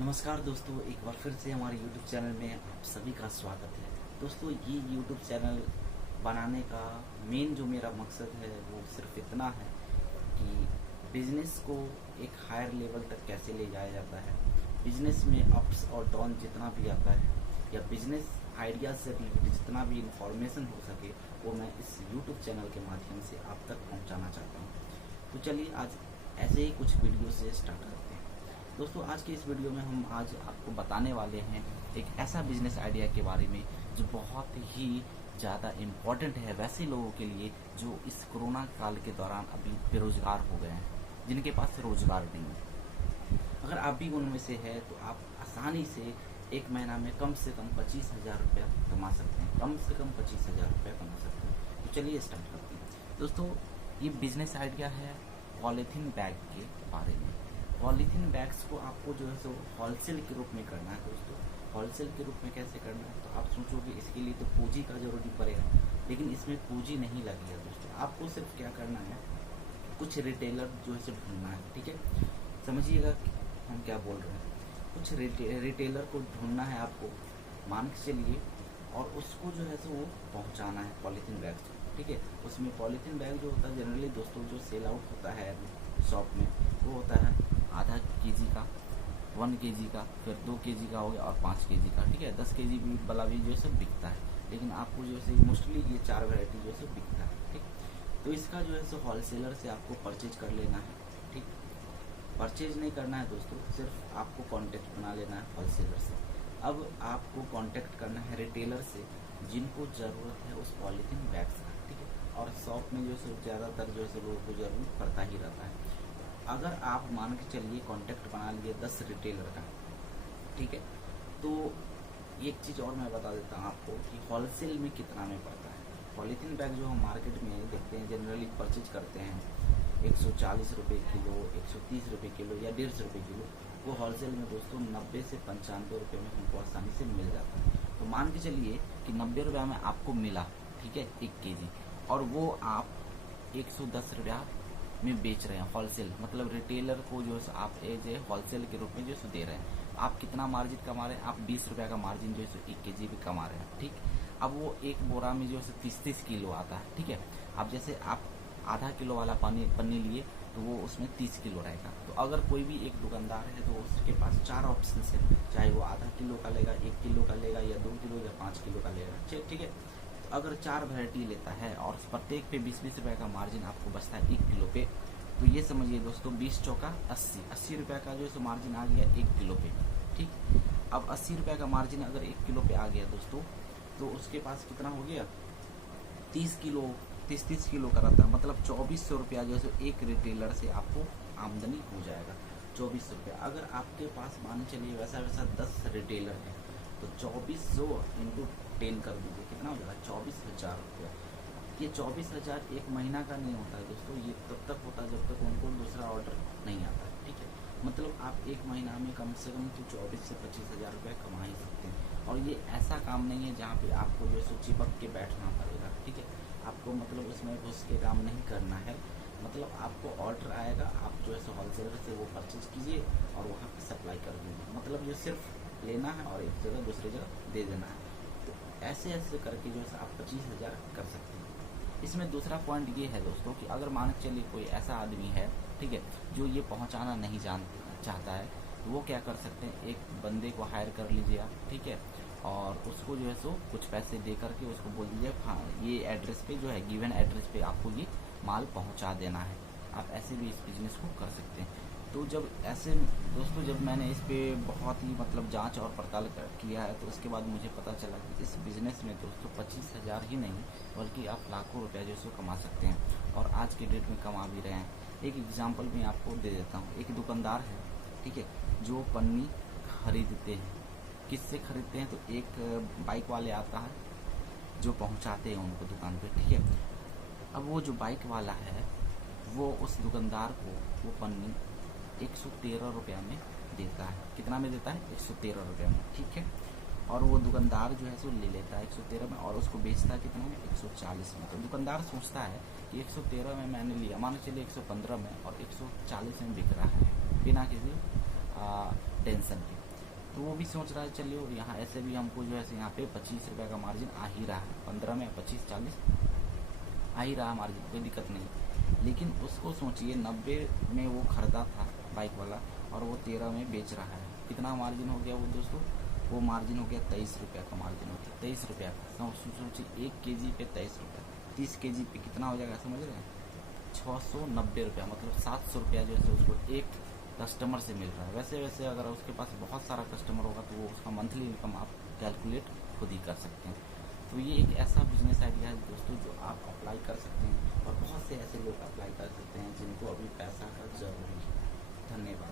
नमस्कार दोस्तों, एक बार फिर से हमारे YouTube चैनल में आप सभी का स्वागत है। दोस्तों, ये YouTube चैनल बनाने का मेन जो मेरा मकसद है वो सिर्फ इतना है कि बिजनेस को एक हायर लेवल तक कैसे ले जाया जाता है, बिजनेस में अप्स और डाउन जितना भी आता है या बिजनेस आइडियाज से रिलेटेड जितना भी इंफॉर्मेशन हो सके वो मैं इस YouTube चैनल के माध्यम से आप तक पहुँचाना चाहता हूँ। तो चलिए आज ऐसे ही कुछ वीडियो से स्टार्ट करते हैं। दोस्तों, आज के इस वीडियो में हम आज आपको बताने वाले हैं एक ऐसा बिजनेस आइडिया के बारे में जो बहुत ही ज़्यादा इम्पोर्टेंट है वैसे लोगों के लिए जो इस कोरोना काल के दौरान अभी बेरोजगार हो गए हैं, जिनके पास रोजगार नहीं है। अगर आप भी उनमें से है तो आप आसानी से एक महीना में कम से कम 25,000 रुपया कमा सकते हैं। कम से कम 25,000 रुपया कमा सकते हैं। तो चलिए स्टार्ट करते हैं। दोस्तों, ये बिजनेस आइडिया है पॉलीथीन बैग के बारे में। पॉलीथीन बैग्स को आपको जो है सो होलसेल के रूप में करना है। दोस्तों, होलसेल के रूप में कैसे करना है तो आप सोचोगे इसके लिए तो पूंजी का जरूरी पड़ेगा, लेकिन इसमें पूंजी नहीं लगेगा। दोस्तों, आपको सिर्फ क्या करना है, कुछ रिटेलर जो है ढूंढना है। ठीक है, समझिएगा हम क्या बोल रहे हैं। कुछ रिटेलर को ढूंढना है आपको, मान के चलिए, और उसको जो है सो वो पहुँचाना है पॉलीथीन बैग से। ठीक है, उसमें पॉलीथीन बैग जो होता है जनरली दोस्तों जो सेल आउट होता है शॉप में वो होता है आधा केजी का, 1 केजी का, फिर 2 केजी का हो गया और 5 केजी का। ठीक है, 10 केजी भी वाला भी जो है सब बिकता है, लेकिन आपको जो है मोस्टली ये 4 वैरायटी जो है बिकता है। ठीक, तो इसका जो है सो होलसेलर से आपको परचेज कर लेना है। ठीक, परचेज नहीं करना है दोस्तों, सिर्फ आपको कांटेक्ट बना लेना है होलसेलर से। अब आपको कांटेक्ट करना है रिटेलर से जिनको ज़रूरत है उस पॉलीथीन बैग्स का। ठीक है, और शॉप में जो है ज़्यादातर जो है लोगों को ज़रूरत पड़ता ही रहता है। अगर आप मान के चलिए कांटेक्ट बना लिए 10 रिटेलर का, ठीक है, तो एक चीज़ और मैं बता देता हूँ आपको कि होलसेल में कितना में पड़ता है। पॉलीथीन बैग जो हम मार्केट में देखते हैं जनरली परचेज करते हैं 140 रुपये किलो, 130 रुपये किलो या 150 रुपये किलो, वो होलसेल में दोस्तों 90 से 95 रुपये में हमको आसानी से मिल जाता है। तो मान के चलिए कि 90 रुपये में आपको मिला, ठीक है, 1 केजी, और वो आप 110 रुपया में बेच रहे हैं होलसेल, मतलब रिटेलर को जो है आप एज ए होलसेल के रूप में जो है दे रहे हैं। आप कितना मार्जिन कमा रहे हैं, आप 20 रुपया का मार्जिन जो है 1 केजी भी कमा रहे हैं। ठीक, अब वो एक बोरा में जो है 30-30 किलो आता है। ठीक है, अब जैसे आप आधा किलो वाला पन्नी लिए तो वो उसमें 30 किलो रहेगा। तो अगर कोई भी एक दुकानदार है तो उसके पास 4 ऑप्शन है, चाहे वो आधा किलो का लेगा, 1 किलो का लेगा, या 2 किलो या 5 किलो का लेगा। ठीक है, अगर 4 वैरायटी लेता है और प्रत्येक पे 20-20 रुपये का मार्जिन आपको बचता है 1 किलो पे, तो ये समझिए दोस्तों 20 चौका 80 रुपये का जो है मार्जिन आ गया 1 किलो पे। ठीक, अब 80 रुपये का मार्जिन अगर 1 किलो पे आ गया दोस्तों, तो उसके पास कितना हो गया, 30 किलो, 30 किलो का रहता है, मतलब 2400 रुपया जो है एक रिटेलर से आपको आमदनी हो जाएगा। 2400 रुपया, अगर आपके पास मान चलिए वैसा 10 रिटेलर है तो 2400 इंटू 10 कर दीजिए, कितना हो जाएगा, 24,000 रुपया। ये 24,000 एक महीना का नहीं होता है दोस्तों, ये तब तक होता है जब तक उनको दूसरा ऑर्डर नहीं आता है। ठीक है, मतलब आप एक महीना में कम से कम तो 24 से 25,000 रुपये कमा ही सकते हैं। और ये ऐसा काम नहीं है जहाँ पे आपको जो है चिपक के बैठना पड़ेगा। ठीक है, आपको मतलब उसमें घुस के काम नहीं करना है, मतलब आपको ऑर्डर आएगा, आप जो है होलसेलर से वो परचेज कीजिए और वहाँ पे सप्लाई कर दीजिए, मतलब ये सिर्फ लेना है और एक जगह दूसरी जगह दे देना है। तो ऐसे ऐसे करके जो है आप 25,000 कर सकते हैं। इसमें दूसरा पॉइंट ये है दोस्तों कि अगर मान के चलिए कोई ऐसा आदमी है, ठीक है, जो ये पहुंचाना नहीं चाहता है, तो वो क्या कर सकते हैं, एक बंदे को हायर कर लीजिए आप। ठीक है, और उसको जो है सो कुछ पैसे दे करके उसको बोल दीजिए हाँ ये एड्रेस पे जो है गिवन एड्रेस पे आपको ये माल पहुंचा देना है। आप ऐसे भी इस बिज़नेस को कर सकते हैं। तो जब ऐसे दोस्तों जब मैंने इस पे बहुत ही मतलब जांच और पड़ताल किया है तो उसके बाद मुझे पता चला कि इस बिज़नेस में दोस्तों 25,000 ही नहीं बल्कि आप लाखों रुपया जो है कमा सकते हैं, और आज के डेट में कमा भी रहे हैं। एक एग्जांपल मैं आपको दे देता हूँ। एक दुकानदार है, ठीक है, जो पन्नी खरीदते हैं, किससे खरीदते हैं, तो एक बाइक वाले आता है जो पहुँचाते हैं उनको दुकान पर। ठीक है, अब वो जो बाइक वाला है वो उस दुकानदार को वो पन्नी 113 रुपया में देता है। कितना में देता है, 113 रुपया में। ठीक है, और वो दुकानदार जो है सो ले लेता है 113 में और उसको बेचता है कितना में, 140 में। तो दुकानदार सोचता है कि 113 में मैंने लिया, मान चलिए 115 में और 140 में बिक रहा है बिना किसी टेंशन के। तो वो भी सोच रहा है चलिए यहाँ ऐसे भी हमको जो है यहाँ पे 25 रुपये का मार्जिन आ ही रहा है, 15 में 25-40 आ ही रहा मार्जिन, कोई दिक्कत नहीं। लेकिन उसको सोचिए 90 में वो खरीदा था बाइक वाला और वो 13 में बेच रहा है, कितना मार्जिन हो गया वो दोस्तों? वो मार्जिन हो गया 23 रुपये का मार्जिन होता है, 23 रुपये का। सोचिए 1 kg पे 23 रुपये, 30 kg पे कितना हो जाएगा समझ रहे हैं? 690 रुपया, मतलब 700 रुपया जो है उसको एक कस्टमर से मिल रहा है। वैसे वैसे अगर उसके पास बहुत सारा कस्टमर होगा तो वो उसका मंथली इनकम आप कैलकुलेट खुद ही कर सकते हैं। तो ये एक ऐसा बिजनेस आइडिया है दोस्तों जो आप अप्लाई कर सकते हैं और बहुत से ऐसे लोग अप्लाई कर सकते हैं जिनको अभी पैसा का जरूरी है। धन्यवाद।